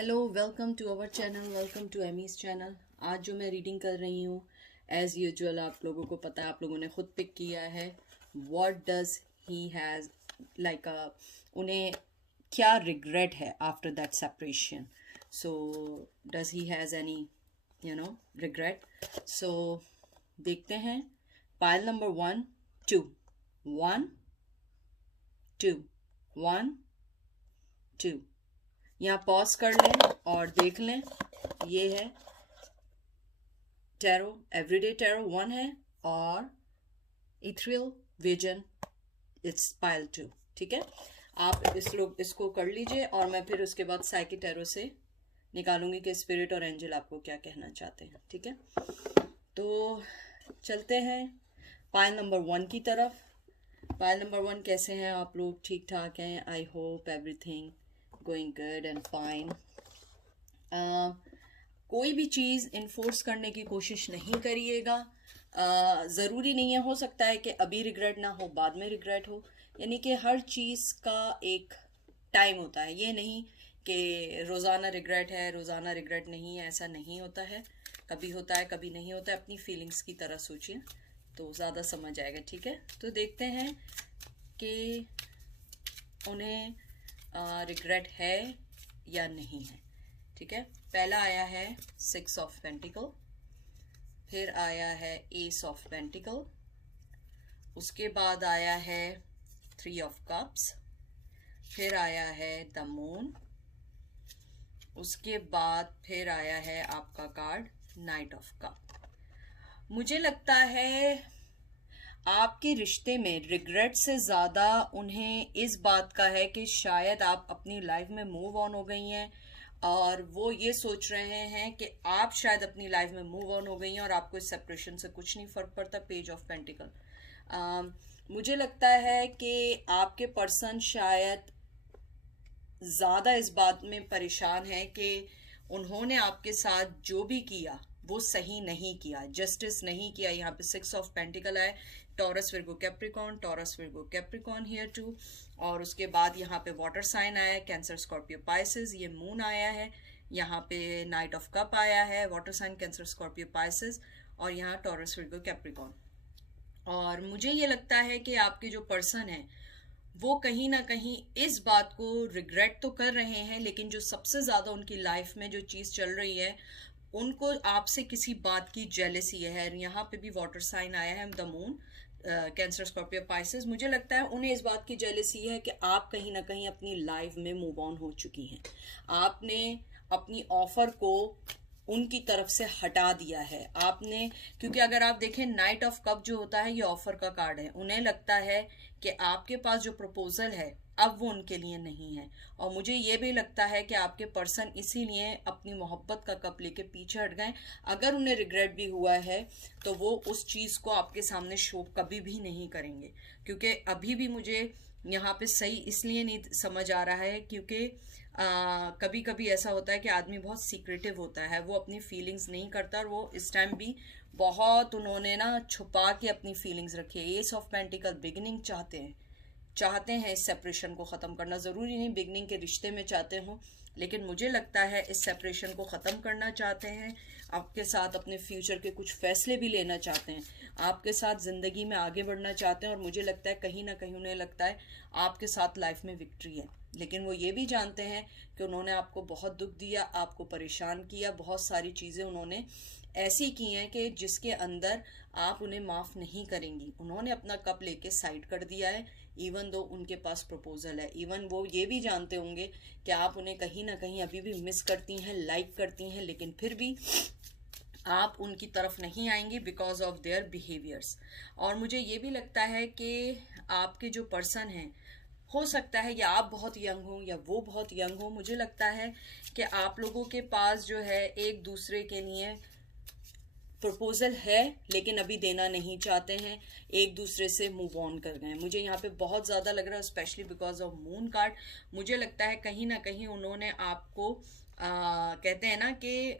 Hello, welcome to our channel, welcome to Amy's channel. आज जो मैं रीडिंग कर रही हूँ, एज़ यूजुअल आप लोगों को पता है, आप लोगों ने खुद पिक किया है। What does he has like उन्हें क्या रिग्रेट है after that separation. So does he has any regret. So देखते हैं। Pile number 1 2 1 2 1 2। यहाँ पॉज कर लें और देख लें। ये है टैरो, एवरीडे टैरो 1 है, और इथरियल विजन इट्स पाइल 2। ठीक है, आप इसको कर लीजिए और मैं फिर उसके बाद साइकी टैरो से निकालूंगी कि स्पिरिट और एंजल आपको क्या कहना चाहते हैं। ठीक है, तो चलते हैं पाइल नंबर 1 की तरफ। पाइल नंबर 1, कैसे हैं आप लोग? ठीक ठाक हैं? I hope everything going good and fine. कोई भी चीज़ इन्फोर्स करने की कोशिश नहीं करिएगा। ज़रूरी नहीं है, हो सकता है कि अभी रिग्रेट ना हो, बाद में रिग्रेट हो। यानी कि हर चीज़ का एक टाइम होता है। ये नहीं कि रोज़ाना रिग्रेट है, रोज़ाना रिग्रेट नहीं है, ऐसा नहीं होता है। कभी होता है, कभी नहीं होता है। अपनी फीलिंग्स की तरह सोचिए तो ज़्यादा समझ आएगा। ठीक है, तो देखते हैं कि उन्हें रिग्रेट है या नहीं है। ठीक है, पहला आया है 6 ऑफ पेंटिकल, फिर आया है एस ऑफ पेंटिकल, उसके बाद आया है 3 ऑफ कप्स, फिर आया है द मून, उसके बाद फिर आया है आपका कार्ड नाइट ऑफ कप। मुझे लगता है आपके रिश्ते में रिग्रेट से ज़्यादा उन्हें इस बात का है कि शायद आप अपनी लाइफ में मूव ऑन हो गई हैं, और वो ये सोच रहे हैं कि आप शायद अपनी लाइफ में मूव ऑन हो गई हैं और आपको इस सेपरेशन से कुछ नहीं फर्क पड़ता। Page of pentacle. मुझे लगता है कि आपके पर्सन शायद ज़्यादा इस बात में परेशान है कि उन्होंने आपके साथ जो भी किया वो सही नहीं किया, जस्टिस नहीं किया। यहाँ पे 6 ऑफ पेंटिकल आए, Taurus Virgo Capricorn, Taurus Virgo Capricorn here too, और उसके बाद यहाँ पे वाटर साइन आया है, कैंसर स्कॉर्पियो पाइसेस, ये मून आया है, यहाँ पे नाइट ऑफ कप आया है, water sign Cancer Scorpio Pisces, और यहाँ टॉरस विर्गो कैप्रिकॉन। और मुझे ये लगता है कि आपके जो पर्सन है वो कहीं ना कहीं इस बात को रिग्रेट तो कर रहे हैं, लेकिन जो सबसे ज़्यादा उनकी लाइफ में जो चीज़ चल रही है, उनको आपसे किसी बात की जेलेसी है। यहाँ पे भी वाटर साइन आया है, the moon, cancer Scorpio Pisces. मुझे लगता है उन्हें इस बात की जेलेसी है कि आप कहीं ना कहीं अपनी लाइफ में मूव ऑन हो चुकी हैं। आपने अपनी ऑफर को उनकी तरफ से हटा दिया है आपने, क्योंकि अगर आप देखें नाइट ऑफ कप जो होता है ये ऑफर का कार्ड है। उन्हें लगता है कि आपके पास जो प्रपोजल है अब वो उनके लिए नहीं है, और मुझे ये भी लगता है कि आपके पर्सन इसीलिए अपनी मोहब्बत का कप लेके पीछे हट गए। अगर उन्हें रिग्रेट भी हुआ है तो वो उस चीज़ को आपके सामने शो कभी भी नहीं करेंगे, क्योंकि अभी भी मुझे यहाँ पे सही इसलिए नहीं समझ आ रहा है क्योंकि कभी कभी ऐसा होता है कि आदमी बहुत सीक्रेटिव होता है, वो अपनी फीलिंग्स नहीं करता, और वो इस टाइम भी बहुत उन्होंने ना छुपा के अपनी फीलिंग्स रखी है। एस ऑफ पेंटिकल बिगिनिंग चाहते हैं इस सेपरेशन को ख़त्म करना। ज़रूरी नहीं बिगनिंग के रिश्ते में चाहते हों, लेकिन मुझे लगता है इस सेपरेशन को ख़त्म करना चाहते हैं। आपके साथ अपने फ्यूचर के कुछ फैसले भी लेना चाहते हैं, आपके साथ ज़िंदगी में आगे बढ़ना चाहते हैं, और मुझे लगता है कहीं ना कहीं उन्हें लगता है आपके साथ लाइफ में विक्ट्री है। लेकिन वो ये भी जानते हैं कि उन्होंने आपको बहुत दुख दिया, आपको परेशान किया, बहुत सारी चीज़ें उन्होंने ऐसी की हैं कि जिसके अंदर आप उन्हें माफ़ नहीं करेंगी। उन्होंने अपना कप लेके साइड कर दिया है, इवन दो उनके पास प्रपोजल है। इवन वो ये भी जानते होंगे कि आप उन्हें कहीं ना कहीं अभी भी मिस करती हैं, लाइक करती हैं, लेकिन फिर भी आप उनकी तरफ नहीं आएंगी बिकॉज ऑफ देयर बिहेवियर्स। और मुझे ये भी लगता है कि आपके जो पर्सन हैं, हो सकता है या आप बहुत यंग हो या वो बहुत यंग हो, मुझे लगता है कि आप लोगों के पास जो है एक दूसरे के लिए प्रपोजल है, लेकिन अभी देना नहीं चाहते हैं, एक दूसरे से मूव ऑन कर गए हैं। मुझे यहाँ पे बहुत ज़्यादा लग रहा है, specially because of moon card. मुझे लगता है कहीं ना कहीं उन्होंने आपको कहते हैं ना कि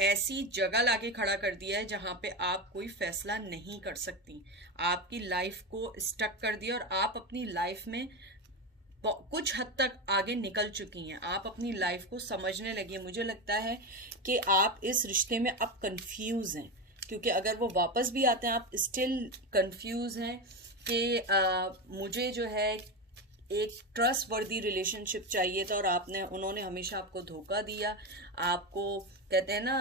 ऐसी जगह लाके खड़ा कर दिया है जहाँ पे आप कोई फैसला नहीं कर सकती, आपकी लाइफ को स्टक कर दिया, और आप अपनी लाइफ में कुछ हद तक आगे निकल चुकी हैं, आप अपनी लाइफ को समझने लगी हैं। मुझे लगता है कि आप इस रिश्ते में अब कंफ्यूज हैं, क्योंकि अगर वो वापस भी आते हैं आप स्टिल कंफ्यूज हैं कि मुझे जो है एक ट्रस्ट वर्दी रिलेशनशिप चाहिए था और उन्होंने हमेशा आपको धोखा दिया, आपको कहते हैं ना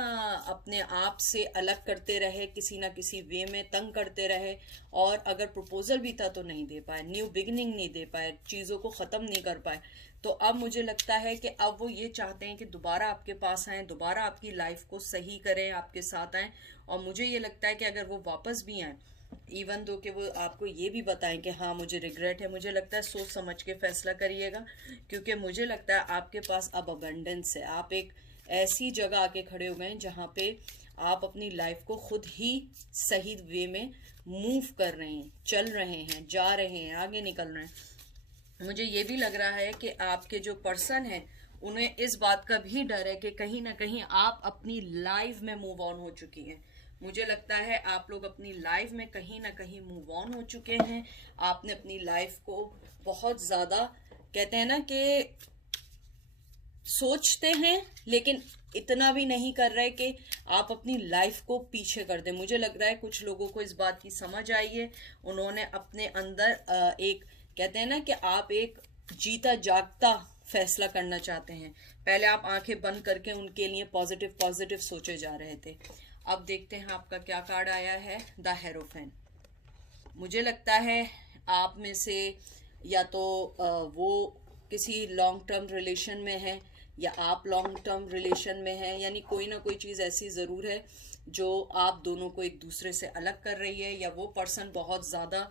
अपने आप से अलग करते रहे, किसी ना किसी वे में तंग करते रहे, और अगर प्रपोजल भी था तो नहीं दे पाए, न्यू बिगिनिंग नहीं दे पाए, चीज़ों को ख़त्म नहीं कर पाए। तो अब मुझे लगता है कि अब वो ये चाहते हैं कि दोबारा आपके पास आएँ, दोबारा आपकी लाइफ को सही करें, आपके साथ आएँ। और मुझे ये लगता है कि अगर वो वापस भी आएँ, इवन दो कि वो आपको ये भी बताएं कि हाँ मुझे रिग्रेट है, मुझे लगता है सोच समझ के फैसला करिएगा, क्योंकि मुझे लगता है आपके पास अब अबंडेंस है। आप एक ऐसी जगह आके खड़े हो गए हैं जहाँ पे आप अपनी लाइफ को खुद ही सही वे में मूव कर रहे हैं, चल रहे हैं, जा रहे हैं, आगे निकल रहे हैं। मुझे ये भी लग रहा है कि आपके जो पर्सन है उन्हें इस बात का भी डर है कि कहीं ना कहीं आप अपनी लाइफ में मूव ऑन हो चुकी हैं। मुझे लगता है आप लोग अपनी लाइफ में कहीं ना कहीं मूव ऑन हो चुके हैं। आपने अपनी लाइफ को बहुत ज़्यादा कहते हैं ना कि सोचते हैं, लेकिन इतना भी नहीं कर रहे कि आप अपनी लाइफ को पीछे कर दें। मुझे लग रहा है कुछ लोगों को इस बात की समझ आई है, उन्होंने अपने अंदर एक कहते हैं ना कि आप एक जीता जागता फैसला करना चाहते हैं। पहले आप आंखें बंद करके उनके लिए पॉजिटिव पॉजिटिव सोचे जा रहे थे। अब देखते हैं आपका क्या कार्ड आया है, द हेरोफेन। मुझे लगता है आप में से या तो वो किसी लॉन्ग टर्म रिलेशन में है या आप लॉन्ग टर्म रिलेशन में हैं, यानी कोई ना कोई चीज़ ऐसी ज़रूर है जो आप दोनों को एक दूसरे से अलग कर रही है, या वो पर्सन बहुत ज़्यादा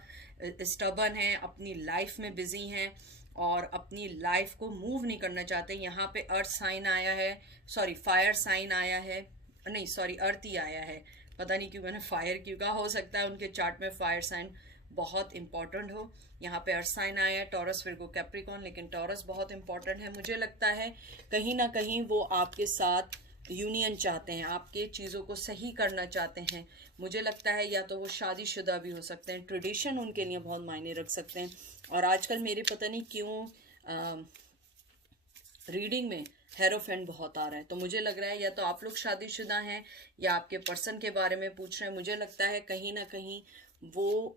स्टबर्न है, अपनी लाइफ में बिजी हैं और अपनी लाइफ को मूव नहीं करना चाहते। यहाँ पे अर्थ साइन आया है, सॉरी फायर साइन आया है, नहीं सॉरी अर्थ ही आया है, पता नहीं क्यों मैंने फायर क्यों कहा, हो सकता है उनके चार्ट में फायर साइन बहुत इंपॉर्टेंट हो। यहाँ पे अर्थ साइन आया है, टॉरस विर्गो कैप्रिकॉर्न, लेकिन टॉरस बहुत इंपॉर्टेंट है। मुझे लगता है कहीं ना कहीं वो आपके साथ यूनियन चाहते हैं, आपके चीज़ों को सही करना चाहते हैं। मुझे लगता है या तो वो शादीशुदा भी हो सकते हैं, ट्रेडिशन उनके लिए बहुत मायने रख सकते हैं। और आजकल मेरे पता नहीं क्यों रीडिंग में हेरोफेंट बहुत आ रहा है, तो मुझे लग रहा है या तो आप लोग शादीशुदा हैं या आपके पर्सन के बारे में पूछ रहे हैं। मुझे लगता है कहीं ना कहीं वो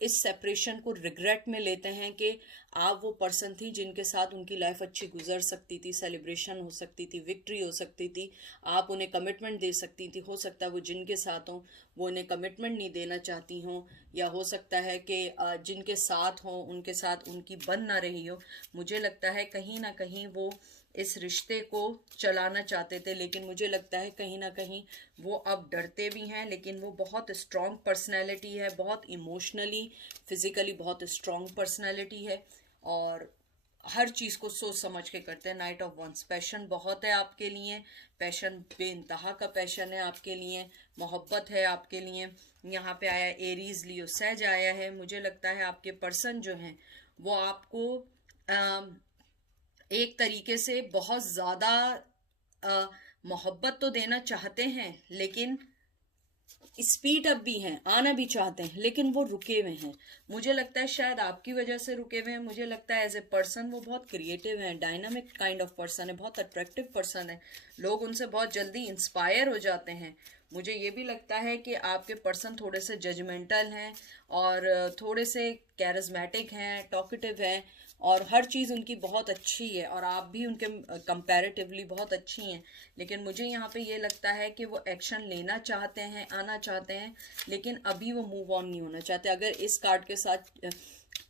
इस सेपरेशन को रिग्रेट में लेते हैं कि आप वो पर्सन थी जिनके साथ उनकी लाइफ अच्छी गुजर सकती थी, सेलिब्रेशन हो सकती थी, विक्ट्री हो सकती थी, आप उन्हें कमिटमेंट दे सकती थी। हो सकता है वो जिनके साथ हों वो उन्हें कमिटमेंट नहीं देना चाहती हों, या हो सकता है कि जिनके साथ हों उनके साथ उनकी बन ना रही हो। मुझे लगता है कहीं ना कहीं वो इस रिश्ते को चलाना चाहते थे, लेकिन मुझे लगता है कहीं ना कहीं वो अब डरते भी हैं। लेकिन वो बहुत स्ट्रॉन्ग पर्सनैलिटी है, बहुत इमोशनली फिजिकली बहुत स्ट्रॉन्ग पर्सनैलिटी है और हर चीज़ को सोच समझ के करते हैं। नाइट ऑफ वंस, पैशन बहुत है आपके लिए, पैशन बेइंतहा का पैशन है आपके लिए, मोहब्बत है आपके लिए। यहाँ पे आया एरीज लियो सहज आया है। मुझे लगता है आपके पर्सन जो हैं वो आपको एक तरीके से बहुत ज़्यादा मोहब्बत तो देना चाहते हैं, लेकिन स्पीड अप भी हैं, आना भी चाहते हैं, लेकिन वो रुके हुए हैं। मुझे लगता है शायद आपकी वजह से रुके हुए हैं। मुझे लगता है एज ए पर्सन वो बहुत क्रिएटिव हैं, डायनामिक काइंड ऑफ पर्सन है, बहुत अट्रैक्टिव पर्सन है, लोग उनसे बहुत जल्दी इंस्पायर हो जाते हैं। मुझे ये भी लगता है कि आपके पर्सन थोड़े से जजमेंटल हैं और थोड़े से कैरिज्मेटिक हैं, टॉकेटिव हैं, और हर चीज़ उनकी बहुत अच्छी है और आप भी उनके कंपैरेटिवली बहुत अच्छी हैं। लेकिन मुझे यहाँ पे ये लगता है कि वो एक्शन लेना चाहते हैं, आना चाहते हैं, लेकिन अभी वो मूव ऑन नहीं होना चाहते। अगर इस कार्ड के साथ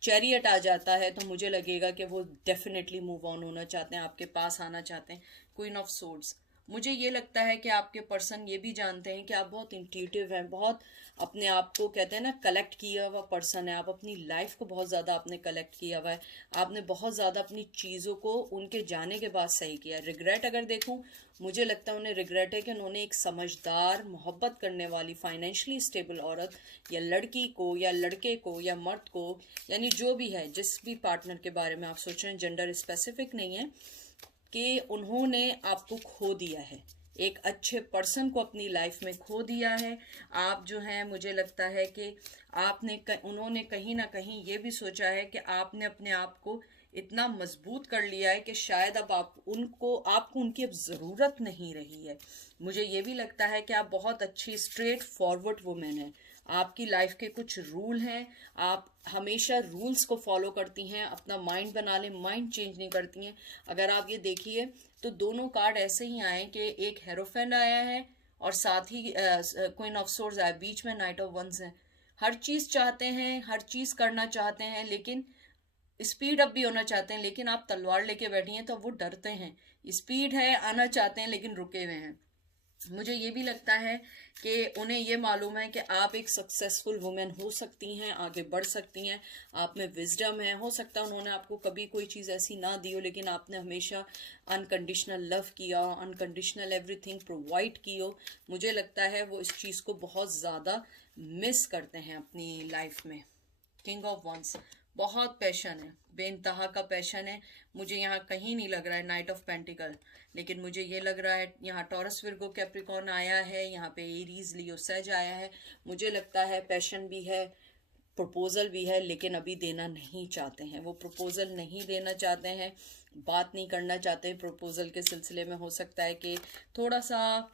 चैरियट आ जाता है तो मुझे लगेगा कि वो डेफिनेटली मूव ऑन होना चाहते हैं, आपके पास आना चाहते हैं। क्वीन ऑफ सोर्ड्स, मुझे ये लगता है कि आपके पर्सन ये भी जानते हैं कि आप बहुत इंट्यूटिव हैं, बहुत अपने आप को कहते हैं ना कलेक्ट किया हुआ पर्सन है। आप अपनी लाइफ को बहुत ज़्यादा आपने कलेक्ट किया हुआ है, आपने बहुत ज़्यादा अपनी चीज़ों को उनके जाने के बाद सही किया। रिग्रेट अगर देखूं, मुझे लगता है उन्हें रिग्रेट है कि उन्होंने एक समझदार, मोहब्बत करने वाली, फाइनेंशियली स्टेबल औरत या लड़की को या लड़के को या मर्द को, यानी जो भी है, जिस भी पार्टनर के बारे में आप सोच रहे हैं, जेंडर स्पेसिफिक नहीं है, कि उन्होंने आपको खो दिया है, एक अच्छे पर्सन को अपनी लाइफ में खो दिया है। आप जो हैं मुझे लगता है कि उन्होंने कहीं ना कहीं ये भी सोचा है कि आपने अपने आप को इतना मजबूत कर लिया है कि शायद अब आपको उनकी अब ज़रूरत नहीं रही है। मुझे ये भी लगता है कि आप बहुत अच्छी स्ट्रेट फॉरवर्ड वुमेन हैं। आपकी लाइफ के कुछ रूल हैं, आप हमेशा रूल्स को फॉलो करती हैं, अपना माइंड बना ले, माइंड चेंज नहीं करती हैं। अगर आप ये देखिए तो दोनों कार्ड ऐसे ही आए कि एक हेरोफेंड आया है और साथ ही क्वीन ऑफ सोर्ड्स आया, बीच में नाइट ऑफ वंस है। हर चीज़ चाहते हैं, हर चीज़ करना चाहते हैं, लेकिन स्पीड अप भी होना चाहते हैं, लेकिन आप तलवार लेके बैठी हैं तो वो डरते हैं। स्पीड है, आना चाहते हैं, लेकिन रुके हुए हैं। मुझे ये भी लगता है कि उन्हें ये मालूम है कि आप एक सक्सेसफुल वुमेन हो सकती हैं, आगे बढ़ सकती हैं, आप में विजडम है। हो सकता है उन्होंने आपको कभी कोई चीज़ ऐसी ना दी हो, लेकिन आपने हमेशा अनकंडीशनल लव किया, अनकंडीशनल एवरीथिंग प्रोवाइड की हो। मुझे लगता है वो इस चीज़ को बहुत ज़्यादा मिस करते हैं अपनी लाइफ में। किंग ऑफ वंस, बहुत पैशन है, बेइंतहा का पैशन है। मुझे यहाँ कहीं नहीं लग रहा है नाइट ऑफ पेंटिकल, लेकिन मुझे ये लग रहा है यहाँ टॉरस विर्गो कैप्रिकॉर्न आया है, यहाँ पे एरीज लियो सेज आया है। मुझे लगता है पैशन भी है, प्रपोजल भी है, लेकिन अभी देना नहीं चाहते हैं। वो प्रपोजल नहीं देना चाहते हैं, बात नहीं करना चाहते प्रपोजल के सिलसिले में। हो सकता है कि थोड़ा सा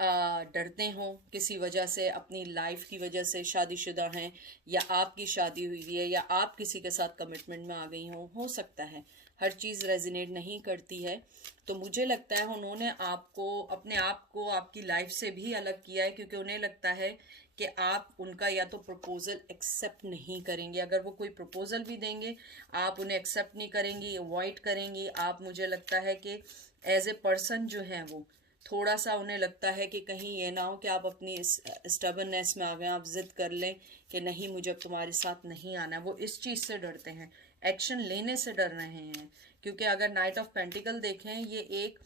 डरते हों किसी वजह से, अपनी लाइफ की वजह से, शादीशुदा हैं या आपकी शादी हुई है या आप किसी के साथ कमिटमेंट में आ गई हो सकता है। हर चीज़ रेजिनेट नहीं करती है। तो मुझे लगता है उन्होंने आपको, अपने आप को आपकी लाइफ से भी अलग किया है, क्योंकि उन्हें लगता है कि आप उनका या तो प्रपोजल एक्सेप्ट नहीं करेंगे। अगर वो कोई प्रपोजल भी देंगे आप उन्हें एक्सेप्ट नहीं करेंगी, अवॉइड करेंगी। आप, मुझे लगता है कि एज ए पर्सन जो है वो थोड़ा सा उन्हें लगता है कि कहीं ये ना हो कि आप अपनी स्टबर्ननेस में आ गए, आप जिद कर लें कि नहीं मुझे अब तुम्हारे साथ नहीं आना है। वो इस चीज़ से डरते हैं, एक्शन लेने से डर रहे हैं। क्योंकि अगर नाइट ऑफ पेंटिकल देखें, ये एक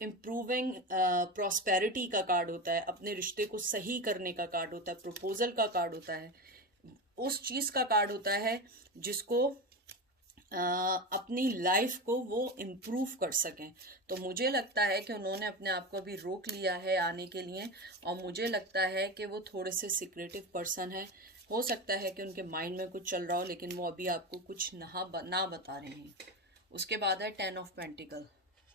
इम्प्रूविंग प्रॉस्पेरिटी का कार्ड होता है, अपने रिश्ते को सही करने का कार्ड होता है, प्रपोजल का कार्ड होता है, उस चीज़ का कार्ड होता है जिसको अपनी लाइफ को वो इम्प्रूव कर सकें। तो मुझे लगता है कि उन्होंने अपने आप को अभी रोक लिया है आने के लिए, और मुझे लगता है कि वो थोड़े से सीक्रेटिव पर्सन है। हो सकता है कि उनके माइंड में कुछ चल रहा हो, लेकिन वो अभी आपको कुछ ना बता रहे हैं। उसके बाद है 10 ऑफ पेंटिकल।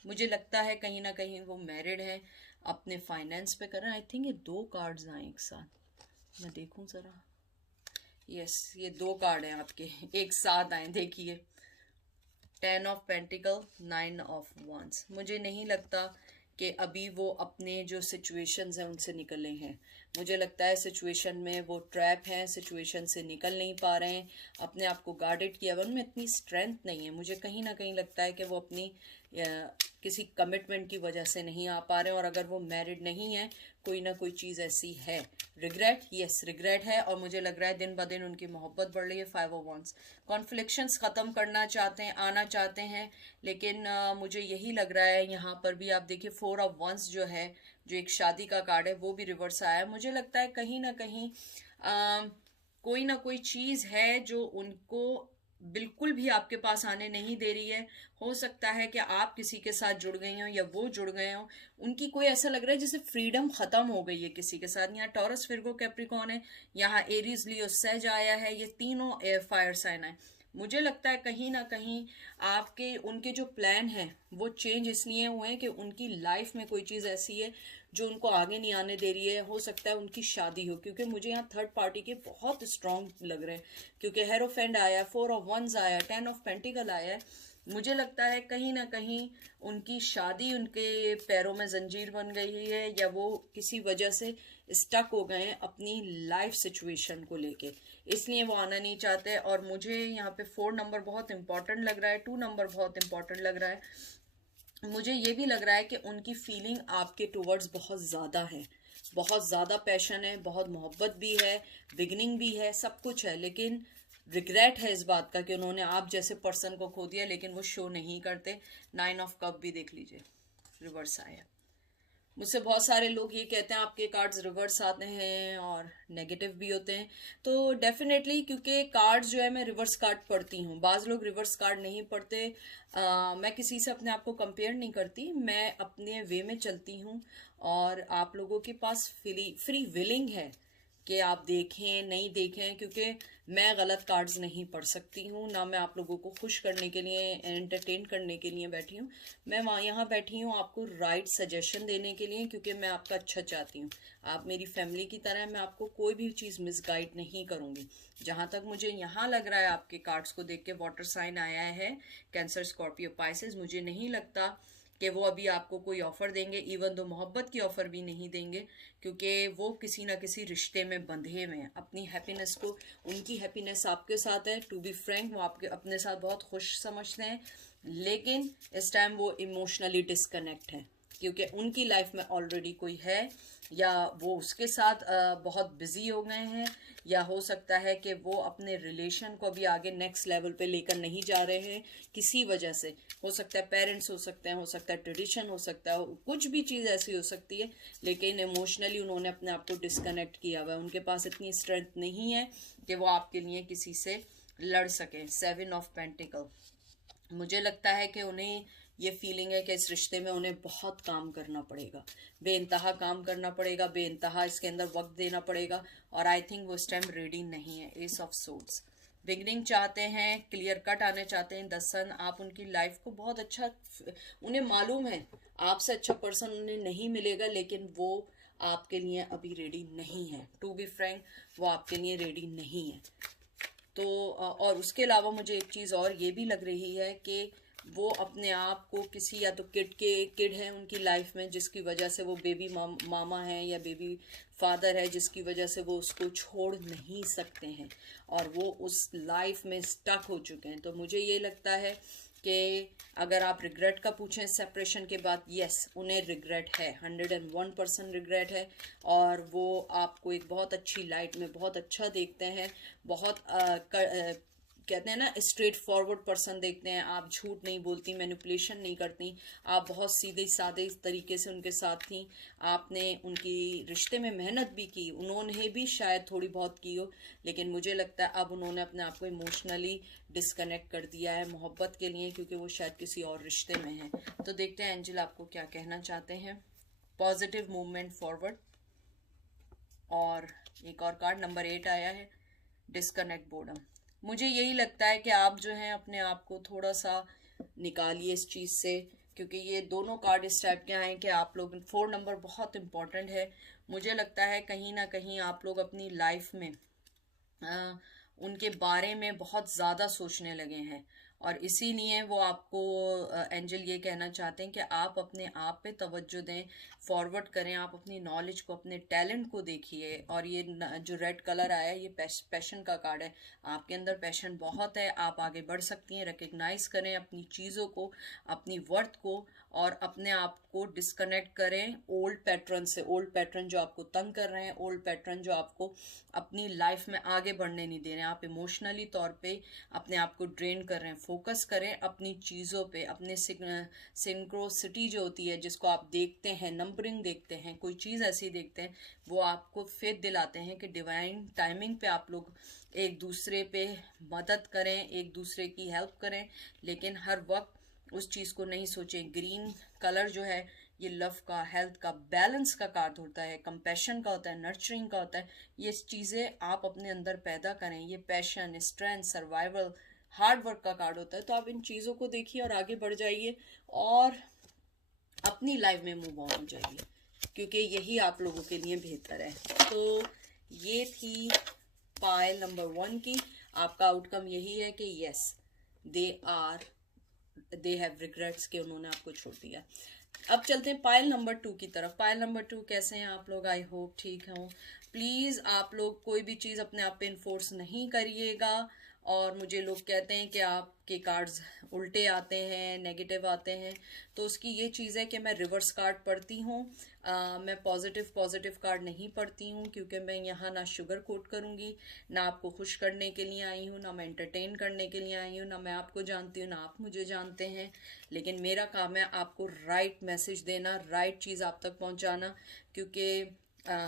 मुझे लगता है कहीं ना कहीं वो मैरिड है, अपने फाइनेंस पे कर रहे हैं। आई थिंक ये 2 कार्ड्स आए एक साथ, मैं देखूं ज़रा। यस, ये 2 कार्ड हैं आपके एक साथ आए, देखिए। 10 ऑफ पेंटिकल, 9 ऑफ वंस। मुझे नहीं लगता कि अभी वो अपने जो सिचुएशंस हैं उनसे निकले हैं। मुझे लगता है सिचुएशन में वो ट्रैप हैं, सिचुएशन से निकल नहीं पा रहे हैं, अपने आप को गार्डेड किया हुआ, उनमें इतनी स्ट्रेंथ नहीं है। मुझे कहीं ना कहीं लगता है कि वो अपनी किसी कमिटमेंट की वजह से नहीं आ पा रहे हैं। और अगर वो मैरिड नहीं है, कोई ना कोई चीज़ ऐसी है। रिग्रेट, यस रिग्रेट है, और मुझे लग रहा है दिन ब दिन उनकी मोहब्बत बढ़ रही है। 5 ऑफ वंस, कॉन्फ्लिक्शंस ख़त्म करना चाहते हैं, आना चाहते हैं, लेकिन मुझे यही लग रहा है यहाँ पर भी। आप देखिए 4 ऑफ वंस जो है, जो एक शादी का कार्ड है, वो भी रिवर्स आया है। मुझे लगता है कहीं ना कहीं कोई ना कोई चीज़ है जो उनको बिल्कुल भी आपके पास आने नहीं दे रही है। हो सकता है कि आप किसी के साथ जुड़ गई हो या वो जुड़ गए हो, उनकी कोई ऐसा लग रहा है जैसे फ्रीडम खत्म हो गई है किसी के साथ। यहाँ टॉरस विर्गो कैप्रिकॉर्न है, यहाँ एरीज लियो सेज आया है, ये तीनों फायर साइन है। मुझे लगता है कहीं ना कहीं आपके उनके जो प्लान हैं वो चेंज इसलिए हुए हैं कि उनकी लाइफ में कोई चीज़ ऐसी है जो उनको आगे नहीं आने दे रही है। हो सकता है उनकी शादी हो, क्योंकि मुझे यहाँ थर्ड पार्टी के बहुत स्ट्रांग लग रहे हैं, क्योंकि हेरोफेंड आया, 4 ऑफ वंस आया, 10 ऑफ पेंटिकल आया है। मुझे लगता है कहीं ना कहीं उनकी शादी उनके पैरों में जंजीर बन गई है, या वो किसी वजह से स्टक हो गए हैं अपनी लाइफ सिचुएशन को लेके, इसलिए वो आना नहीं चाहते। और मुझे यहाँ पे 4 नंबर बहुत इंपॉर्टेंट लग रहा है, 2 नंबर बहुत इंपॉर्टेंट लग रहा है। मुझे ये भी लग रहा है कि उनकी फीलिंग आपके टुवर्ड्स बहुत ज़्यादा है, बहुत ज़्यादा पैशन है, बहुत मोहब्बत भी है, बिगनिंग भी है, सब कुछ है, लेकिन रिग्रेट है इस बात का कि उन्होंने आप जैसे पर्सन को खो दिया, लेकिन वो शो नहीं करते। 9 ऑफ कप भी देख लीजिए, रिवर्स आया। मुझसे बहुत सारे लोग ये कहते हैं आपके कार्ड्स रिवर्स आते हैं और नेगेटिव भी होते हैं, तो डेफिनेटली क्योंकि कार्ड्स जो है मैं रिवर्स कार्ड पढ़ती हूँ, बाज़ लोग रिवर्स कार्ड नहीं पढ़ते। मैं किसी से अपने आप को कंपेयर नहीं करती, मैं अपने वे में चलती हूँ, और आप लोगों के पास फ्री विलिंग है कि आप देखें नहीं देखें, क्योंकि मैं गलत कार्ड्स नहीं पढ़ सकती हूँ, ना मैं आप लोगों को खुश करने के लिए एंटरटेन करने के लिए बैठी हूँ। मैं वहाँ यहाँ बैठी हूँ आपको राइट सजेशन देने के लिए, क्योंकि मैं आपका अच्छा चाहती हूँ। आप मेरी फैमिली की तरह, मैं आपको कोई भी चीज़ मिसगाइड नहीं करूँगी। जहाँ तक मुझे यहाँ लग रहा है आपके कार्ड्स को देख के, वाटर साइन आया है कैंसर, स्कॉर्पियो, पाइसेस, मुझे नहीं लगता कि वो अभी आपको कोई ऑफर देंगे, इवन तो मोहब्बत की ऑफर भी नहीं देंगे, क्योंकि वो किसी ना किसी रिश्ते में बंधे हुए हैं। अपनी हैप्पीनेस को, उनकी हैप्पीनेस आपके साथ है, टू बी फ्रैंक, वो आपके अपने साथ बहुत खुश समझते हैं, लेकिन इस टाइम वो इमोशनली डिस्कनेक्ट है, क्योंकि उनकी लाइफ में ऑलरेडी कोई है, या वो उसके साथ बहुत बिजी हो गए हैं, या हो सकता है कि वो अपने रिलेशन को अभी आगे नेक्स्ट लेवल पे लेकर नहीं जा रहे हैं किसी वजह से। हो सकता है पेरेंट्स हो सकते हैं, हो सकता है ट्रेडिशन हो सकता है, कुछ भी चीज़ ऐसी हो सकती है, लेकिन इमोशनली उन्होंने अपने आप को डिस्कनेक्ट किया हुआ है। उनके पास इतनी स्ट्रेंथ नहीं है कि वो आपके लिए किसी से लड़ सकें। 7 ऑफ पेंटिकल, मुझे लगता है कि उन्हें ये फीलिंग है कि इस रिश्ते में उन्हें बहुत काम करना पड़ेगा, बेइंतहा काम करना पड़ेगा, बेइंतहा इसके अंदर वक्त देना पड़ेगा, और आई थिंक वो इस टाइम रेडी नहीं है। एस ऑफ सोर्ड्स, बिगनिंग चाहते हैं, क्लियर कट आने चाहते हैं। द सन, आप उनकी लाइफ को बहुत अच्छा, उन्हें मालूम है आपसे अच्छा पर्सन उन्हें नहीं मिलेगा, लेकिन वो आपके लिए अभी रेडी नहीं है। टू बी फ्रैंक, वो आपके लिए रेडी नहीं है। तो और उसके अलावा मुझे एक चीज़ और ये भी लग रही है कि वो अपने आप को किसी, या तो किड है उनकी लाइफ में जिसकी वजह से वो बेबी मामा है या बेबी फादर है, जिसकी वजह से वो उसको छोड़ नहीं सकते हैं, और वो उस लाइफ में स्टक हो चुके हैं। तो मुझे ये लगता है कि अगर आप रिग्रेट का पूछें सेपरेशन के बाद, यस उन्हें रिग्रेट है, 101% रिग्रेट है, और वो आपको एक बहुत अच्छी लाइट में बहुत अच्छा देखते हैं, बहुत कहते हैं ना स्ट्रेट फॉरवर्ड पर्सन देखते हैं। आप झूठ नहीं बोलती, मैनिपुलेशन नहीं करती, आप बहुत सीधे सादे तरीके से उनके साथ थी। आपने उनकी रिश्ते में मेहनत भी की, उन्होंने भी शायद थोड़ी बहुत की हो, लेकिन मुझे लगता है अब उन्होंने अपने आप को इमोशनली डिस्कनेक्ट कर दिया है मोहब्बत के लिए, क्योंकि वो शायद किसी और रिश्ते में है। तो देखते हैं एंजल आपको क्या कहना चाहते हैं। पॉजिटिव मूवमेंट फॉरवर्ड, और एक और कार्ड नंबर 8 आया है, डिस्कनेक्ट, बोर्डम। मुझे यही लगता है कि आप जो हैं अपने आप को थोड़ा सा निकालिए इस चीज़ से, क्योंकि ये दोनों कार्ड इस टाइप के आए कि आप लोग, 4 नंबर बहुत इम्पोर्टेंट है। मुझे लगता है कहीं ना कहीं आप लोग अपनी लाइफ में उनके बारे में बहुत ज़्यादा सोचने लगे हैं, और इसीलिए वो आपको एंजल ये कहना चाहते हैं कि आप अपने आप पे तवज्जो दें, फॉरवर्ड करें, आप अपनी नॉलेज को, अपने टैलेंट को देखिए। और ये जो रेड कलर आया है ये पैशन का कार्ड है, आपके अंदर पैशन बहुत है, आप आगे बढ़ सकती हैं। रिकग्नाइज करें अपनी चीज़ों को, अपनी वर्थ को, और अपने आप को डिस्कनेक्ट करें ओल्ड पैटर्न से। ओल्ड पैटर्न जो आपको तंग कर रहे हैं, ओल्ड पैटर्न जो आपको अपनी लाइफ में आगे बढ़ने नहीं दे रहे हैं, आप इमोशनली तौर पे अपने आप को ड्रेन कर रहे हैं। फोकस करें अपनी चीज़ों पे, अपने सिंक्रोसिटी जो होती है, जिसको आप देखते हैं, नंबरिंग देखते हैं, कोई चीज़ ऐसी देखते हैं, वो आपको फेथ दिलाते हैं कि डिवाइन टाइमिंग पे आप लोग एक दूसरे पे मदद करें, एक दूसरे की हेल्प करें, लेकिन हर वक्त उस चीज़ को नहीं सोचें। ग्रीन कलर जो है ये लव का, हेल्थ का, बैलेंस का कार्ड होता है, कंपैशन का होता है, नर्चरिंग का होता है। ये चीज़ें आप अपने अंदर पैदा करें। ये passion, strength, survival, hard work का कार्ड होता है। तो आप इन चीज़ों को देखिए और आगे बढ़ जाइए, और अपनी लाइफ में मूव ऑन हो जाइए, क्योंकि यही आप लोगों के लिए बेहतर है। तो ये थी पायल नंबर 1 की। आपका आउटकम यही है कि यस दे हैव रिग्रेट्स, कि उन्होंने आपको छोड़ दिया। अब चलते हैं पायल नंबर 2 की तरफ। पायल नंबर 2, कैसे हैं आप लोग? आई होप ठीक हो। प्लीज़ आप लोग कोई भी चीज़ अपने आप पे इन्फोर्स नहीं करिएगा। और मुझे लोग कहते हैं कि आपके कार्ड्स उल्टे आते हैं, नेगेटिव आते हैं, तो उसकी ये चीज़ है कि मैं रिवर्स कार्ड पढ़ती हूँ। मैं पॉजिटिव कार्ड नहीं पढ़ती हूँ, क्योंकि मैं यहाँ ना शुगर कोट करूँगी, ना आपको खुश करने के लिए आई हूँ, ना मैं एंटरटेन करने के लिए आई हूँ, ना मैं आपको जानती हूँ, ना आप मुझे जानते हैं। लेकिन मेरा काम है आपको राइट मैसेज देना, राइट चीज़ आप तक पहुँचाना, क्योंकि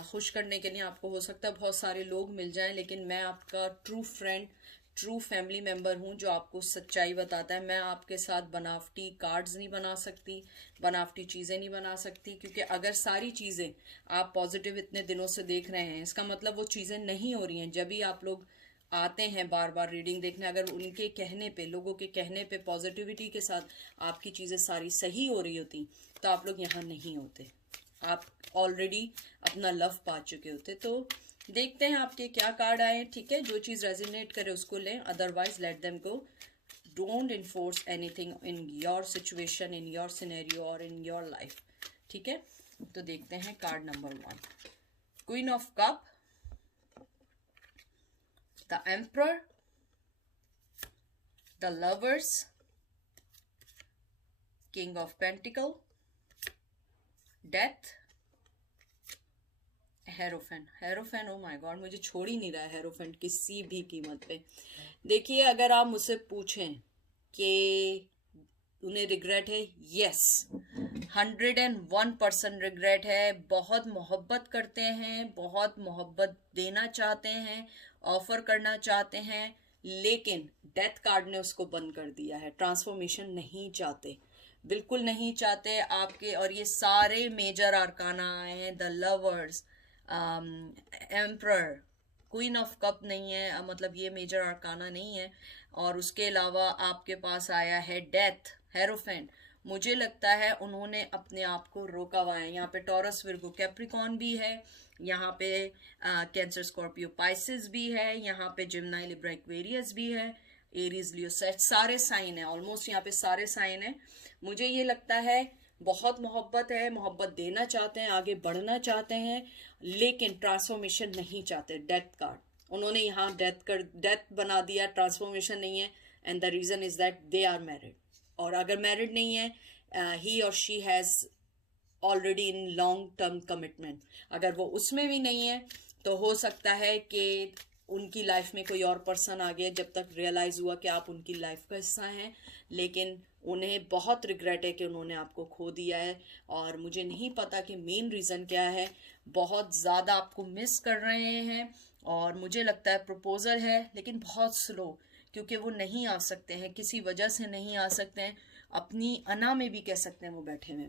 खुश करने के लिए आपको हो सकता है बहुत सारे लोग मिल जाएं, लेकिन मैं आपका true friend, true family member हूँ जो आपको सच्चाई बताता है। मैं आपके साथ बनावटी कार्ड्स नहीं बना सकती, बनावटी चीज़ें नहीं बना सकती, क्योंकि अगर सारी चीज़ें आप पॉजिटिव इतने दिनों से देख रहे हैं, इसका मतलब वो चीज़ें नहीं हो रही हैं। जब भी आप लोग आते हैं बार बार रीडिंग देखने, अगर उनके कहने पे, लोगों के कहने पे पॉजिटिविटी के साथ आपकी चीज़ें सारी सही हो रही होती, तो आप लोग यहाँ नहीं होते, आप ऑलरेडी अपना लव पा चुके होते। तो देखते हैं आपके क्या कार्ड आए हैं, ठीक है। जो चीज़ रेजिनेट करे उसको लें, otherwise let them go. Don't enforce anything in your situation, in your scenario और इन योर लाइफ, ठीक है। तो देखते हैं card number 1, queen of cup, the emperor, the lovers, king of pentacle, death, hierophant. Hierophant, oh my God, मुझे छोड़ ही नहीं रहा है हेरोफेंट किसी भी कीमत पे। देखिए, अगर आप मुझसे पूछें कि उन्हें रिग्रेट है, यस, 101% रिग्रेट है। बहुत मोहब्बत करते हैं, बहुत मोहब्बत देना चाहते हैं, ऑफर करना चाहते हैं, लेकिन डेथ कार्ड ने उसको बंद कर दिया है। ट्रांसफॉर्मेशन नहीं चाहते, बिल्कुल नहीं चाहते आपके। और ये सारे मेजर आर्काना आए हैं, the lovers, emperor, queen of cup नहीं है, मतलब ये मेजर आर्काना नहीं है। और उसके अलावा आपके पास आया है डेथ, हेरोफेंट। मुझे लगता है उन्होंने अपने आप को रोका हुआ है। यहाँ पे टॉरस, विर्गो, कैप्रिकॉन भी है, यहाँ पे कैंसर, स्कॉर्पियो, पाइसिस भी है, यहाँ पे जिम्नाई, लिब्रा, एक्वेरियस भी है, एरीज, लियो, सेट, सारे साइन है, ऑलमोस्ट यहाँ पे सारे साइन है। मुझे ये लगता है बहुत मोहब्बत है, मोहब्बत देना चाहते हैं, आगे बढ़ना चाहते हैं, लेकिन ट्रांसफॉर्मेशन नहीं चाहते। डेथ कार्ड उन्होंने यहाँ डेथ बना दिया, ट्रांसफॉर्मेशन नहीं है। And the reason is that they are married, और अगर मैरिड नहीं है, ही और she has already in long term commitment. अगर वो उसमें भी नहीं है, तो हो सकता है कि उनकी लाइफ में कोई और पर्सन आ गया, जब तक रियलाइज हुआ कि आप उनकी लाइफ का हिस्सा हैं। लेकिन उन्हें बहुत रिग्रेट है कि उन्होंने आपको खो दिया है, और मुझे नहीं पता कि मेन रीज़न क्या है। बहुत ज़्यादा आपको मिस कर रहे हैं, और मुझे लगता है प्रपोजल है, लेकिन बहुत स्लो, क्योंकि वो नहीं आ सकते हैं, किसी वजह से नहीं आ सकते हैं। अपनी अना में भी कह सकते हैं वो बैठे हुए।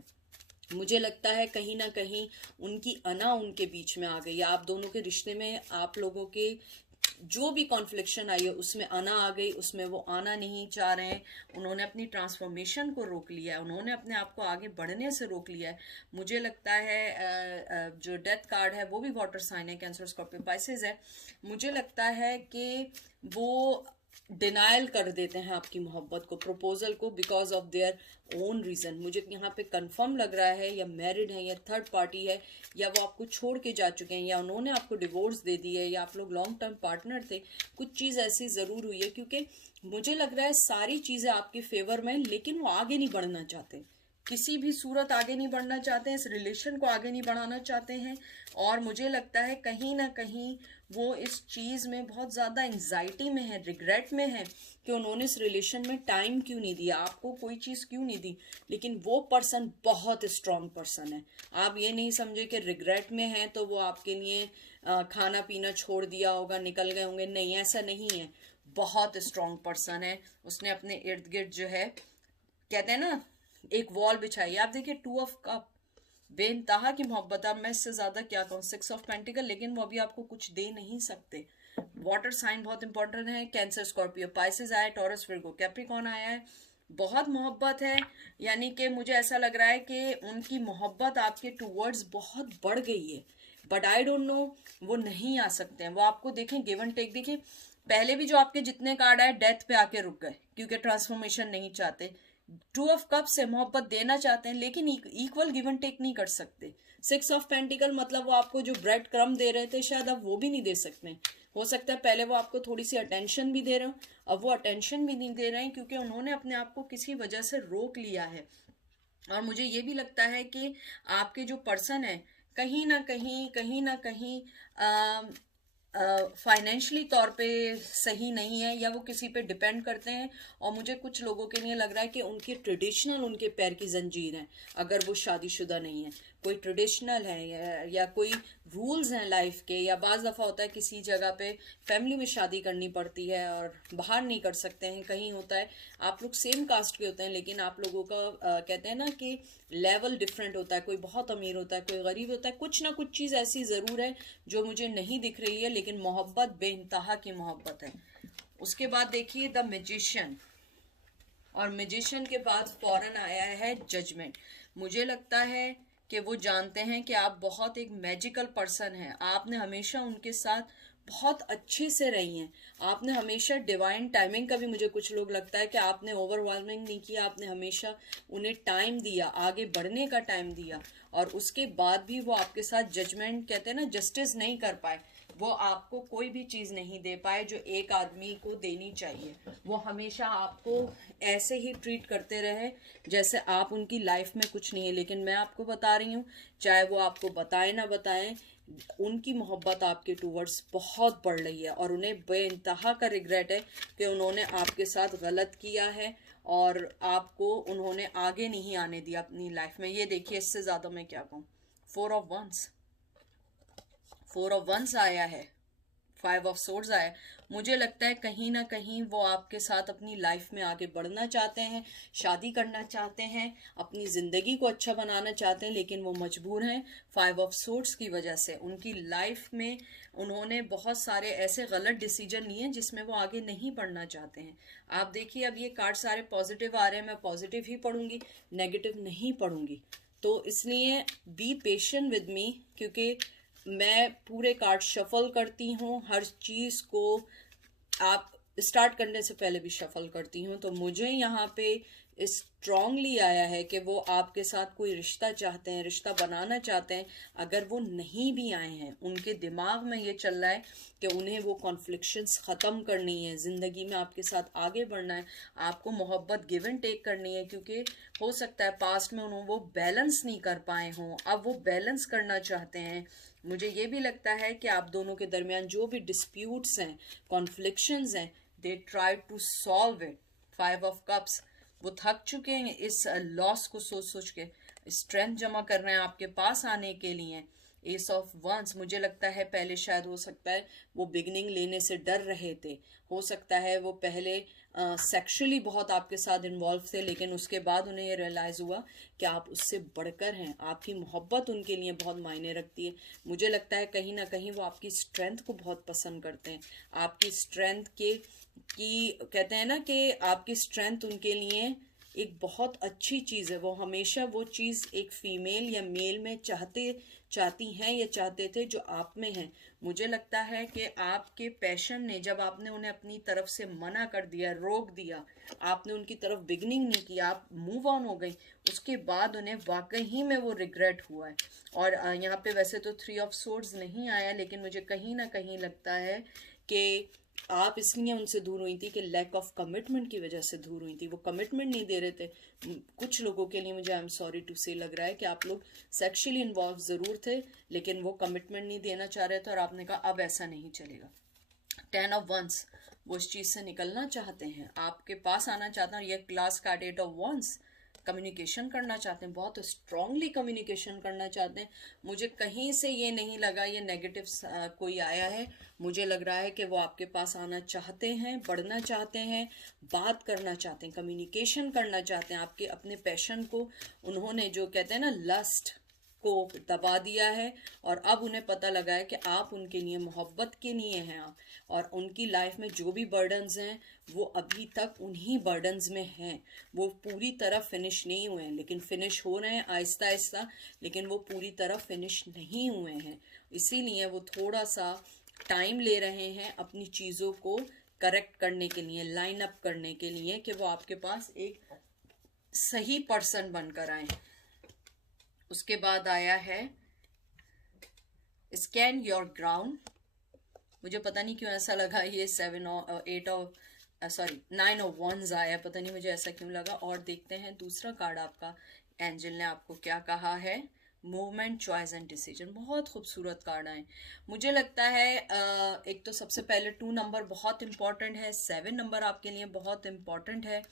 मुझे लगता है कहीं ना कहीं उनकी अना उनके बीच में आ गई। आप दोनों के रिश्ते में, आप लोगों के जो भी कॉन्फ्लिक्शन आई है, उसमें अना आ गई, उसमें वो आना नहीं चाह रहे हैं। उन्होंने अपनी ट्रांसफॉर्मेशन को रोक लिया है, उन्होंने अपने आप को आगे बढ़ने से रोक लिया है। मुझे लगता है जो डेथ कार्ड है वो भी वाटर साइन है, कैंसर, स्कॉर्पियो, पाइसेस है। मुझे लगता है कि वो डिनायल कर देते हैं आपकी मोहब्बत को, प्रपोजल को, because of their own reason. मुझे यहाँ पे कंफर्म लग रहा है या मैरिड है, या थर्ड पार्टी है, या वो आपको छोड़ के जा चुके हैं, या उन्होंने आपको डिवोर्स दे दी है, या आप लोग लॉन्ग टर्म पार्टनर थे। कुछ चीज़ ऐसी ज़रूर हुई है, क्योंकि मुझे लग रहा है सारी चीज़ें आपके फेवर में, लेकिन वो आगे नहीं बढ़ना चाहते, किसी भी सूरत आगे नहीं बढ़ना चाहते हैं, इस रिलेशन को आगे नहीं बढ़ाना चाहते हैं। और मुझे लगता है कहीं ना कहीं वो इस चीज़ में बहुत ज़्यादा एंजाइटी में है, रिग्रेट में है कि उन्होंने इस रिलेशन में टाइम क्यों नहीं दिया, आपको कोई चीज़ क्यों नहीं दी। लेकिन वो पर्सन बहुत स्ट्रांग पर्सन है। आप ये नहीं समझे कि रिग्रेट में है तो वो आपके लिए खाना पीना छोड़ दिया होगा, निकल गए होंगे, नहीं, ऐसा नहीं है। बहुत स्ट्रांग पर्सन है। उसने अपने इर्द गिर्द जो है, कहते हैं ना, एक वॉल बिछाई। आप देखिए, 2 ऑफ कप, बेइंतहा की मोहब्बत। अब मैं इससे ज्यादा क्या कहूँ, 6 ऑफ पेंटिकल, लेकिन वो अभी आपको कुछ दे नहीं सकते। वाटर साइन बहुत इंपॉर्टेंट है, कैंसर, स्कॉर्पियो, पाइसेस आया, टॉरस, विर्गो, कैप्रिकॉन आया है। बहुत मोहब्बत है, यानी कि मुझे ऐसा लग रहा है कि उनकी मोहब्बत आपके टूवर्ड्स बहुत बढ़ गई है। बट आई डोंट नो, वो नहीं आ सकते हैं। वो आपको देखें, गिव एंड टेक। देखिए, पहले भी जो आपके जितने कार्ड आए, डेथ पे आके रुक गए, क्योंकि ट्रांसफॉर्मेशन नहीं चाहते। 2 ऑफ कप से मोहब्बत देना चाहते हैं, लेकिन इक्वल गिव एंड टेक नहीं कर सकते। 6 ऑफ पेंटिकल, मतलब वो आपको जो ब्रेड क्रम दे रहे थे, शायद अब वो भी नहीं दे सकते। हो सकता है पहले वो आपको थोड़ी सी अटेंशन भी दे रहे हो, अब वो अटेंशन भी नहीं दे रहे हैं, क्योंकि उन्होंने अपने आप को किसी वजह से रोक लिया है। और मुझे ये भी लगता है कि आपके जो पर्सन है, कहीं ना कहीं फाइनेंशियली तौर पे सही नहीं है, या वो किसी पे डिपेंड करते हैं। और मुझे कुछ लोगों के लिए लग रहा है कि उनकी ट्रेडिशनल, उनके पैर की जंजीर है, अगर वो शादीशुदा नहीं है। कोई ट्रेडिशनल है या कोई रूल्स हैं लाइफ के, या बाज़ दफ़ा होता है किसी जगह पे फैमिली में शादी करनी पड़ती है और बाहर नहीं कर सकते हैं, कहीं होता है आप लोग सेम कास्ट के होते हैं लेकिन आप लोगों का कहते हैं ना कि लेवल डिफरेंट होता है, कोई बहुत अमीर होता है, कोई गरीब होता है, कुछ ना कुछ चीज़ ऐसी ज़रूर है जो मुझे नहीं दिख रही है, लेकिन मोहब्बत बेइंतहा की मोहब्बत है। उसके बाद देखिए द मैजिशियन, और मैजिशियन के बाद फौरन आया है जजमेंट। मुझे लगता है कि वो जानते हैं कि आप बहुत एक मैजिकल पर्सन हैं, आपने हमेशा उनके साथ बहुत अच्छे से रही हैं, आपने हमेशा डिवाइन टाइमिंग का भी मुझे कुछ लोग लगता है कि आपने ओवरवेलमिंग नहीं किया, आपने हमेशा उन्हें टाइम दिया, आगे बढ़ने का टाइम दिया, और उसके बाद भी वो आपके साथ जजमेंट कहते हैं ना जस्टिस नहीं कर पाए, वो आपको कोई भी चीज़ नहीं दे पाए जो एक आदमी को देनी चाहिए। वो हमेशा आपको ऐसे ही ट्रीट करते रहे जैसे आप उनकी लाइफ में कुछ नहीं है। लेकिन मैं आपको बता रही हूँ, चाहे वो आपको बताएं ना बताएं, उनकी मोहब्बत आपके टूवर्ड्स बहुत बढ़ रही है और उन्हें बेइंतहा का रिग्रेट है कि उन्होंने आपके साथ गलत किया है और आपको उन्होंने आगे नहीं आने दिया अपनी लाइफ में। ये देखिए, इससे ज़्यादा मैं क्या कहूँ। 4 ऑफ वंस आया है, 5 ऑफ सोर्ड्स आया। मुझे लगता है कहीं ना कहीं वो आपके साथ अपनी लाइफ में आगे बढ़ना चाहते हैं, शादी करना चाहते हैं, अपनी ज़िंदगी को अच्छा बनाना चाहते हैं, लेकिन वो मजबूर हैं 5 ऑफ सोर्ड्स की वजह से। उनकी लाइफ में उन्होंने बहुत सारे ऐसे गलत डिसीजन लिए जिसमें वो आगे नहीं बढ़ना चाहते हैं। आप देखिए, अब ये कार्ड सारे पॉजिटिव आ रहे हैं, मैं पॉजिटिव ही पढ़ूंगी, नेगेटिव नहीं पढ़ूंगी, तो इसलिए बी पेशेंट विद मी, क्योंकि मैं पूरे कार्ड शफल करती हूँ, हर चीज़ को आप स्टार्ट करने से पहले भी शफल करती हूँ। तो मुझे यहाँ पे स्ट्रांगली आया है कि वो आपके साथ कोई रिश्ता चाहते हैं, रिश्ता बनाना चाहते हैं। अगर वो नहीं भी आए हैं, उनके दिमाग में ये चल रहा है कि उन्हें वो कॉन्फ्लिक्शंस ख़त्म करनी है, ज़िंदगी में आपके साथ आगे बढ़ना है, आपको मोहब्बत गिव एंड टेक करनी है, क्योंकि हो सकता है पास्ट में उन्होंने वो बैलेंस नहीं कर पाए हों, अब वो बैलेंस करना चाहते हैं। मुझे ये भी लगता है कि आप दोनों के दरमियान जो भी डिस्प्यूट्स हैं, कॉन्फ्लिक्शंस हैं, they try to solve it. 5 of cups, वो थक चुके हैं इस लॉस को सोच सोच के, स्ट्रेंथ जमा कर रहे हैं आपके पास आने के लिए। एस ऑफ वंस, मुझे लगता है पहले शायद हो सकता है वो बिगनिंग लेने से डर रहे थे, हो सकता है वो पहले सेक्सुअली बहुत आपके साथ इन्वॉल्व थे, लेकिन उसके बाद उन्हें ये रियलाइज़ हुआ कि आप उससे बढ़कर हैं, आपकी मोहब्बत उनके लिए बहुत मायने रखती है। मुझे लगता है कहीं ना कहीं वो आपकी स्ट्रेंथ को बहुत पसंद करते हैं, आपकी स्ट्रेंथ की कहते हैं ना कि आपकी स्ट्रेंथ उनके लिए एक बहुत अच्छी चीज़ है। वो हमेशा वो चीज़ एक फीमेल या मेल में चाहती हैं या चाहते थे जो आप में है। मुझे लगता है कि आपके पैशन ने, जब आपने उन्हें अपनी तरफ से मना कर दिया, रोक दिया, आपने उनकी तरफ बिगनिंग नहीं किया, आप मूव ऑन हो गई, उसके बाद उन्हें वाकई ही में वो रिग्रेट हुआ है। और यहाँ पे वैसे तो 3 ऑफ सोर्ड्स नहीं आया, लेकिन मुझे कहीं ना कहीं लगता है कि आप इसलिए उनसे दूर हुई थी कि लैक ऑफ कमिटमेंट की वजह से दूर हुई थी, वो कमिटमेंट नहीं दे रहे थे। कुछ लोगों के लिए मुझे आई एम सॉरी टू से लग रहा है कि आप लोग सेक्सुअली इन्वॉल्व ज़रूर थे, लेकिन वो कमिटमेंट नहीं देना चाह रहे थे और आपने कहा अब ऐसा नहीं चलेगा। 10 ऑफ वंस, वो इस चीज़ से निकलना चाहते हैं, आपके पास आना चाहते हैं। और ये क्लास का 8 ऑफ वंस, कम्युनिकेशन करना चाहते हैं, बहुत स्ट्रांगली कम्युनिकेशन करना चाहते हैं। मुझे कहीं से ये नहीं लगा ये नेगेटिव कोई आया है, मुझे लग रहा है कि वो आपके पास आना चाहते हैं, बढ़ना चाहते हैं, बात करना चाहते हैं, कम्युनिकेशन करना चाहते हैं। आपके अपने पैशन को उन्होंने, जो कहते हैं ना लस्ट को दबा दिया है, और अब उन्हें पता लगा है कि आप उनके लिए मोहब्बत के लिए हैं आप, और उनकी लाइफ में जो भी बर्डन्स हैं वो अभी तक उन्हीं बर्डन्स में हैं, वो पूरी तरह फिनिश नहीं हुए हैं, लेकिन फिनिश हो रहे हैं आहिस्ता आहिस्ता, लेकिन वो पूरी तरह फिनिश नहीं हुए हैं। इसीलिए वो थोड़ा सा टाइम ले रहे हैं अपनी चीज़ों को करेक्ट करने के लिए, लाइन अप करने के लिए, कि वो आपके पास एक सही पर्सन बनकर आए। उसके बाद आया है स्कैन योर ग्राउंड। मुझे पता नहीं क्यों ऐसा लगा ये 9 ऑफ वंस आया, पता नहीं मुझे ऐसा क्यों लगा। और देखते हैं दूसरा कार्ड आपका एंजल ने आपको क्या कहा है। Movement, choice and decision. बहुत खूबसूरत कार्ड आए। मुझे लगता है एक तो सबसे पहले 2 नंबर बहुत इम्पॉर्टेंट है, 7 नंबर आपके लिए बहुत इम्पॉर्टेंट है।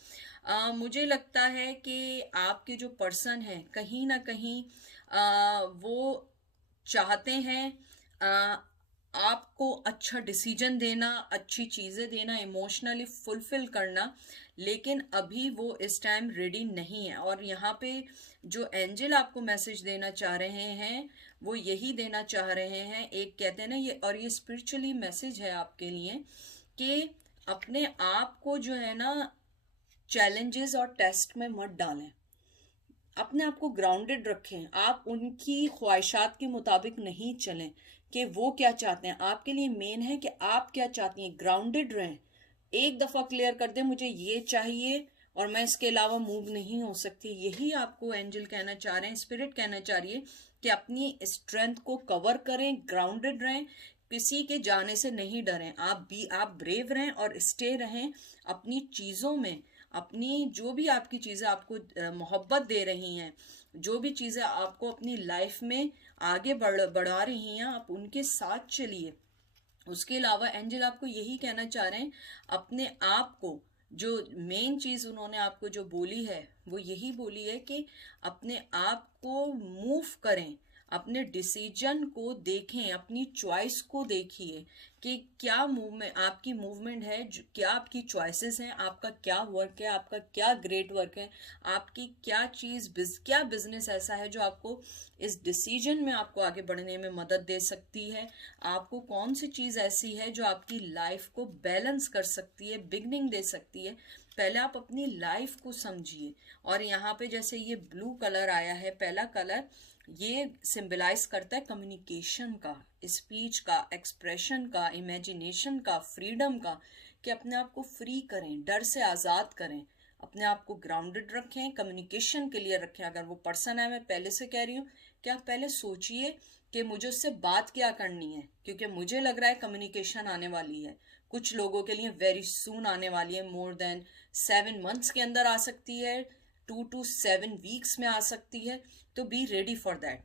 मुझे लगता है कि आपके जो पर्सन है कहीं ना कहीं वो चाहते हैं आपको अच्छा डिसीजन देना, अच्छी चीज़ें देना, इमोशनली फुलफिल करना, लेकिन अभी वो इस टाइम रेडी नहीं है। और यहाँ पे जो एंजल आपको मैसेज देना चाह रहे हैं वो यही देना चाह रहे हैं, एक कहते हैं ना ये, और ये स्पिरिचुअली मैसेज है आपके लिए कि अपने आप को जो है ना चैलेंजेस और टेस्ट में मत डालें, अपने आप को ग्राउंडेड रखें। आप उनकी ख्वाहिशात के मुताबिक नहीं चलें कि वो क्या चाहते हैं। आपके लिए मेन है कि आप क्या चाहती हैं, ग्राउंडेड रहें। एक दफ़ा क्लियर कर दें मुझे ये चाहिए और मैं इसके अलावा मूव नहीं हो सकती। यही आपको एंजल कहना चाह रहे हैं, स्पिरिट कहना चाह रही है कि अपनी स्ट्रेंथ को कवर करें, ग्राउंडेड रहें, किसी के जाने से नहीं डरें। आप ब्रेव रहें और स्टे रहें अपनी चीज़ों में। अपनी जो भी आपकी चीज़ें आपको मोहब्बत दे रही हैं, जो भी चीज़ें आपको अपनी लाइफ में आगे बढ़ा रही हैं, आप उनके साथ चलिए। उसके अलावा एंजल आपको यही कहना चाह रहे हैं, अपने आप को, जो मेन चीज़ उन्होंने आपको जो बोली है वो यही बोली है कि अपने आप को मूव करें, अपने डिसीजन को देखें, अपनी चॉइस को देखिए कि क्या मूवमेंट आपकी मूवमेंट है, क्या आपकी चॉइसेस हैं, आपका क्या वर्क है, आपका क्या ग्रेट वर्क है, आपकी क्या चीज़ क्या बिजनेस ऐसा है जो आपको इस डिसीजन में आपको आगे बढ़ने में मदद दे सकती है। आपको कौन सी चीज़ ऐसी है जो आपकी लाइफ को बैलेंस कर सकती है, बिगनिंग दे सकती है। पहले आप अपनी लाइफ को समझिए। और यहाँ पे जैसे ये ब्लू कलर आया है, पहला कलर, ये सिंबलाइज करता है कम्युनिकेशन का, स्पीच का, एक्सप्रेशन का, इमेजिनेशन का, फ्रीडम का, कि अपने आप को फ्री करें, डर से आज़ाद करें, अपने आप को ग्राउंडेड रखें, कम्युनिकेशन के लिए रखें। अगर वो पर्सन है, मैं पहले से कह रही हूँ कि आप पहले सोचिए कि मुझे उससे बात क्या करनी है, क्योंकि मुझे लग रहा है कम्युनिकेशन आने वाली है कुछ लोगों के लिए, वेरी सून आने वाली है, मोर देन 7 मंथ्स के अंदर आ सकती है, 2 to 7 वीक्स में आ सकती है, तो बी रेडी फॉर दैट।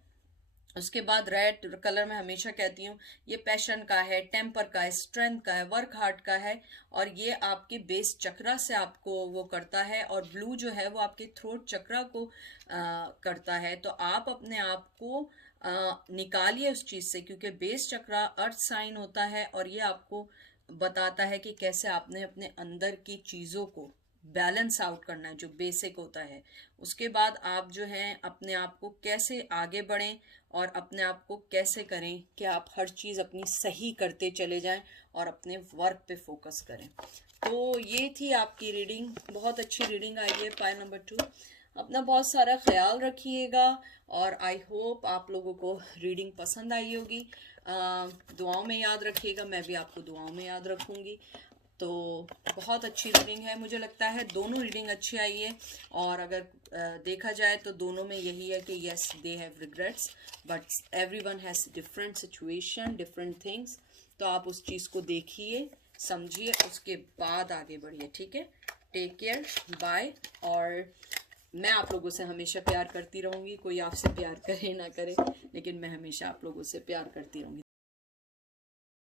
उसके बाद रेड कलर में हमेशा कहती हूँ ये पैशन का है, टेम्पर का है, स्ट्रेंथ का है, वर्क हार्ड का है, और ये आपके बेस चक्रा से आपको वो करता है। और ब्लू जो है वो आपके थ्रोट चक्रा को करता है। तो आप अपने आप को निकालिए उस चीज़ से, क्योंकि बेस चक्रा अर्थ साइन होता है और ये आपको बताता है कि कैसे आपने अपने अंदर की चीज़ों को बैलेंस आउट करना है, जो बेसिक होता है। उसके बाद आप जो हैं अपने आप को कैसे आगे बढ़ें और अपने आप को कैसे करें कि आप हर चीज़ अपनी सही करते चले जाएं और अपने वर्क पे फोकस करें। तो ये थी आपकी रीडिंग, बहुत अच्छी रीडिंग आई है पाई नंबर 2। अपना बहुत सारा ख्याल रखिएगा और आई होप आप लोगों को रीडिंग पसंद आई होगी। दुआओं में याद रखिएगा, मैं भी आपको दुआओं में याद रखूँगी। तो बहुत अच्छी रीडिंग है, मुझे लगता है दोनों रीडिंग अच्छी आई है। और अगर देखा जाए तो दोनों में यही है कि yes they have regrets, but everyone has different situation, different things. तो आप उस चीज़ को देखिए, समझिए, उसके बाद आगे बढ़िए। ठीक है, टेक केयर, बाय। और मैं आप लोगों से हमेशा प्यार करती रहूँगी, कोई आपसे प्यार करे ना करे, लेकिन मैं हमेशा आप लोगों से प्यार करती रहूँगी।